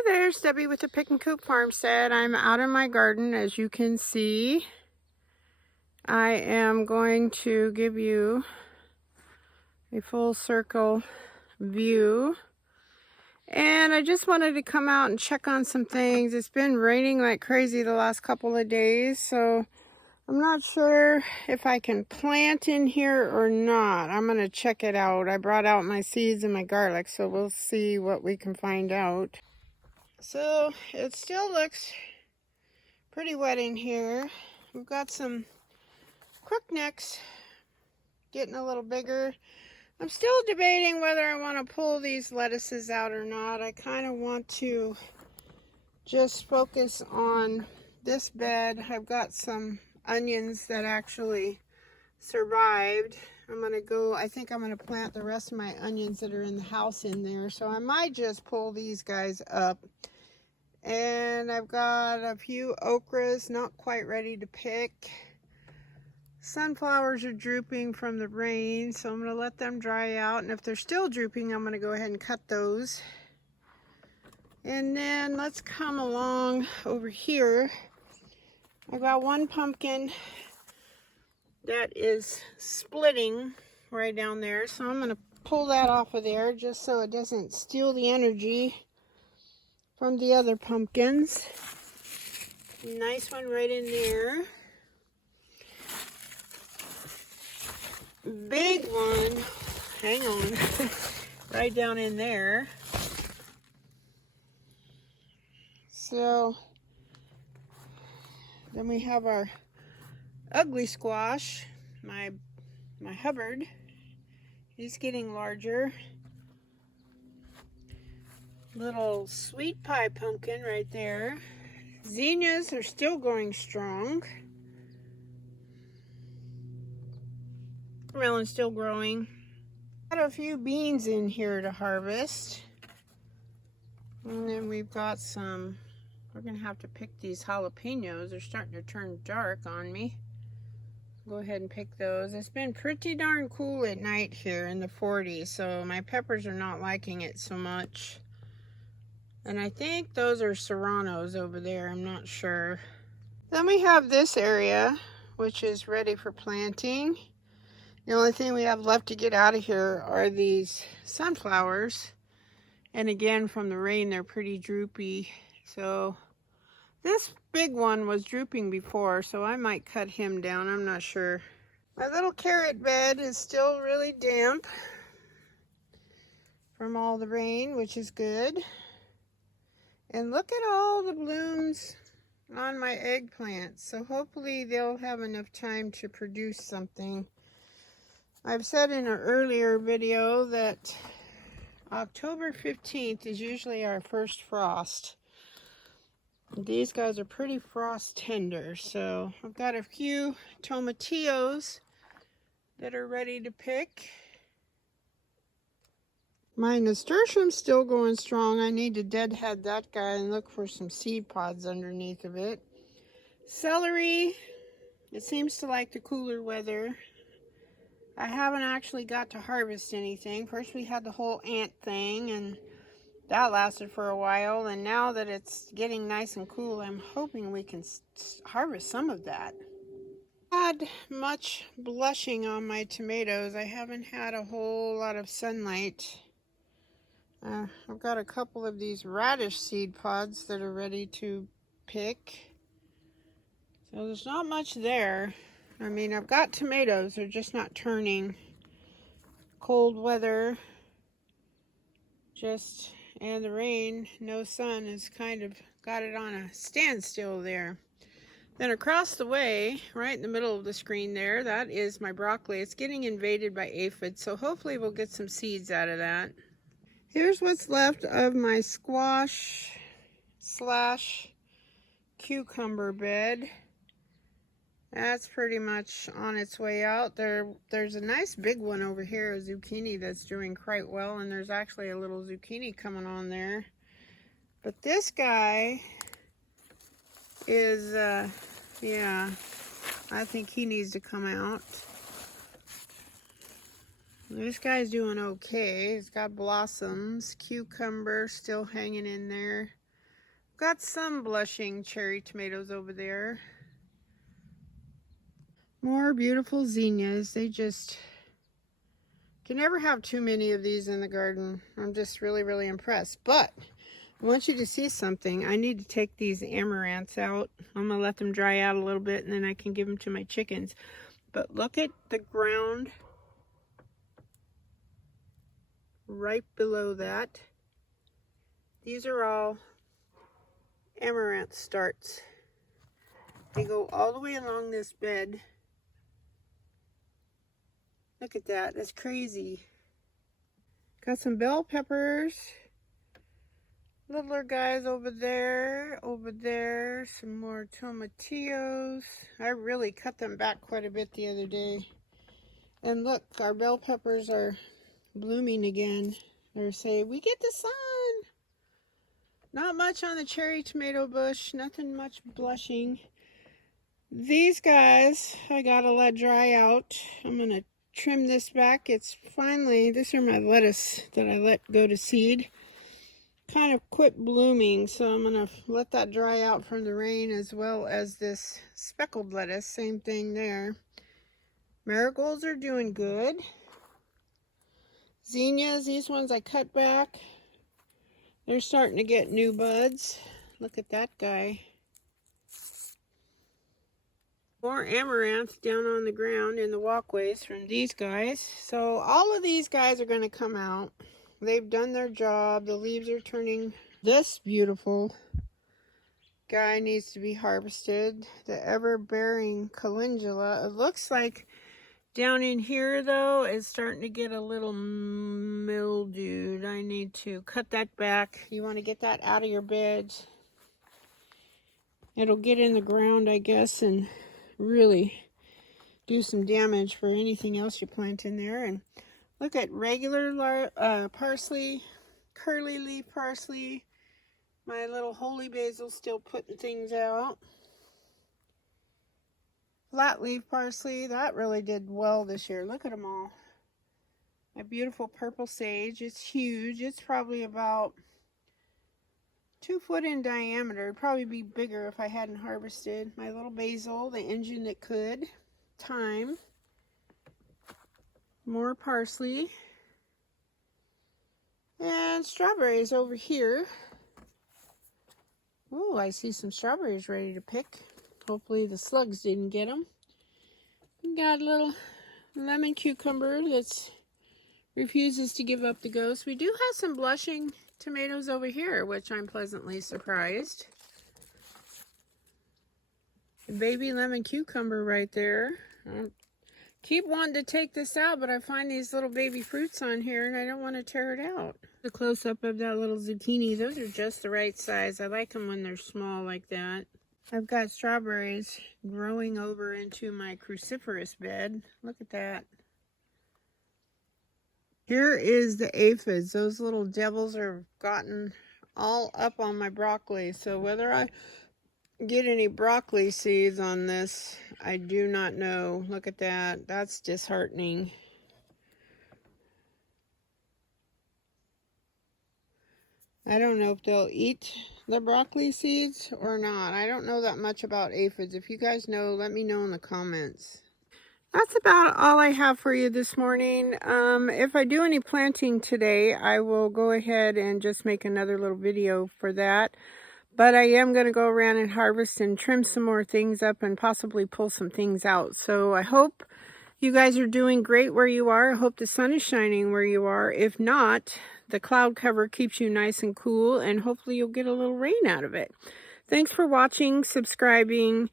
Hi there, it's Debbie with the Pickin Coop Farmstead. I'm out in my garden, as you can see. I am going to give you a full circle view. And I just wanted to come out and check on some things. It's been raining like crazy the last couple of days, so I'm not sure if I can plant in here or not. I'm going to check it out. I brought out my seeds and my garlic, so we'll see what we can find out. So it still looks pretty wet in here. We've got some crooknecks getting a little bigger. I'm still debating whether I want to pull these lettuces out or not. I kind of want to just focus on this bed. I've got some onions that actually survived. I think I'm going to plant the rest of my onions that are in the house in there. So I might just pull these guys up. And I've got a few okras not quite ready to pick. Sunflowers are drooping from the rain, so I'm going to let them dry out. And if they're still drooping, I'm going to go ahead and cut those. And then let's come along over here. I've got one pumpkin that is splitting right down there, so I'm going to pull that off of there just so it doesn't steal the energy from the other pumpkins. Nice one right in there. Big one, hang on, right down in there. So then we have our ugly squash, my Hubbard. He's getting larger. Little sweet pie pumpkin right there. Zinnias are still going strong. Melon's still growing. Got a few beans in here to harvest. And then we've got some, we're gonna have to pick these jalapenos. They're starting to turn dark on me. Go ahead and pick those. It's been pretty darn cool at night here in the 40s, so my peppers are not liking it so much. And I think those are serranos over there, I'm not sure. Then we have this area, which is ready for planting. The only thing we have left to get out of here are these sunflowers. And again, from the rain, they're pretty droopy. So this big one was drooping before, so I might cut him down, I'm not sure. My little carrot bed is still really damp from all the rain, which is good. And look at all the blooms on my eggplants. So hopefully they'll have enough time to produce something. I've said in an earlier video that October 15th is usually our first frost. These guys are pretty frost tender. So I've got a few tomatillos that are ready to pick. My nasturtium's still going strong. I need to deadhead that guy and look for some seed pods underneath of it. Celery, it seems to like the cooler weather. I haven't actually got to harvest anything. First we had the whole ant thing, and that lasted for a while. And now that it's getting nice and cool, I'm hoping we can harvest some of that. Had much blushing on my tomatoes. I haven't had a whole lot of sunlight. I've got a couple of these radish seed pods that are ready to pick. So there's not much there. I mean, I've got tomatoes, they're just not turning. Cold weather, and the rain, no sun, has kind of got it on a standstill there. Then across the way, right in the middle of the screen there, that is my broccoli. It's getting invaded by aphids, so hopefully we'll get some seeds out of that. Here's what's left of my squash / cucumber bed. That's pretty much on its way out. There's a nice big one over here, a zucchini that's doing quite well, and there's actually a little zucchini coming on there. But this guy is, yeah, I think he needs to come out. This guy's doing okay. He's got blossoms. Cucumber still hanging in there. Got some blushing cherry tomatoes over there. More beautiful zinnias. They just can never have too many of these in the garden. I'm just really, really impressed. But I want you to see something. I need to take these amaranths out. I'm going to let them dry out a little bit and then I can give them to my chickens. But look at the ground right below that. These are all amaranth starts. They go all the way along this bed. Look at that. That's crazy. Got some bell peppers. Littler guys over there. Over there. Some more tomatillos. I really cut them back quite a bit the other day. And look, our bell peppers are blooming again. They're saying, we get the sun. Not much on the cherry tomato bush. Nothing much blushing. These guys, I gotta let dry out. I'm gonna trim this back. It's finally, these are my lettuce that I let go to seed. Kind of quit blooming, so I'm gonna let that dry out from the rain, as well as this speckled lettuce. Same thing there. Marigolds are doing good. Zinnias, these ones I cut back. They're starting to get new buds. Look at that guy. More amaranth down on the ground in the walkways from these guys. So all of these guys are going to come out. They've done their job. The leaves are turning. This beautiful guy needs to be harvested. The ever-bearing calendula. It looks like down in here, though, it's starting to get a little mildewed. I need to cut that back. You want to get that out of your bed. It'll get in the ground, I guess, and really do some damage for anything else you plant in there. And look at regular parsley, curly leaf parsley. My little holy basil still putting things out. Flat leaf parsley, that really did well this year. Look at them all. My beautiful purple sage, it's huge. It's probably about 2 foot in diameter. It'd probably be bigger if I hadn't harvested. My little basil, the engine that could. Thyme. More parsley. And strawberries over here. Oh, I see some strawberries ready to pick. Hopefully the slugs didn't get them. We got a little lemon cucumber that refuses to give up the ghost. We do have some blushing tomatoes over here, which I'm pleasantly surprised. The baby lemon cucumber right there. I keep wanting to take this out, but I find these little baby fruits on here and I don't want to tear it out. The close-up of that little zucchini, those are just the right size. I like them when they're small like that. I've got strawberries growing over into my cruciferous bed. Look at that. Here is the aphids. Those little devils are gotten all up on my broccoli. So whether I get any broccoli seeds on this, I do not know. Look at that. That's disheartening. I don't know if they'll eat the broccoli seeds or not. I don't know that much about aphids. If you guys know, let me know in the comments. That's about all I have for you this morning. If I do any planting today, I will go ahead and just make another little video for that. But I am going to go around and harvest and trim some more things up and possibly pull some things out. So I hope you guys are doing great where you are. I hope the sun is shining where you are. If not, the cloud cover keeps you nice and cool, and hopefully you'll get a little rain out of it. Thanks for watching, subscribing,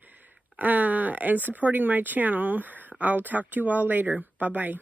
and supporting my channel. I'll talk to you all later. Bye-bye.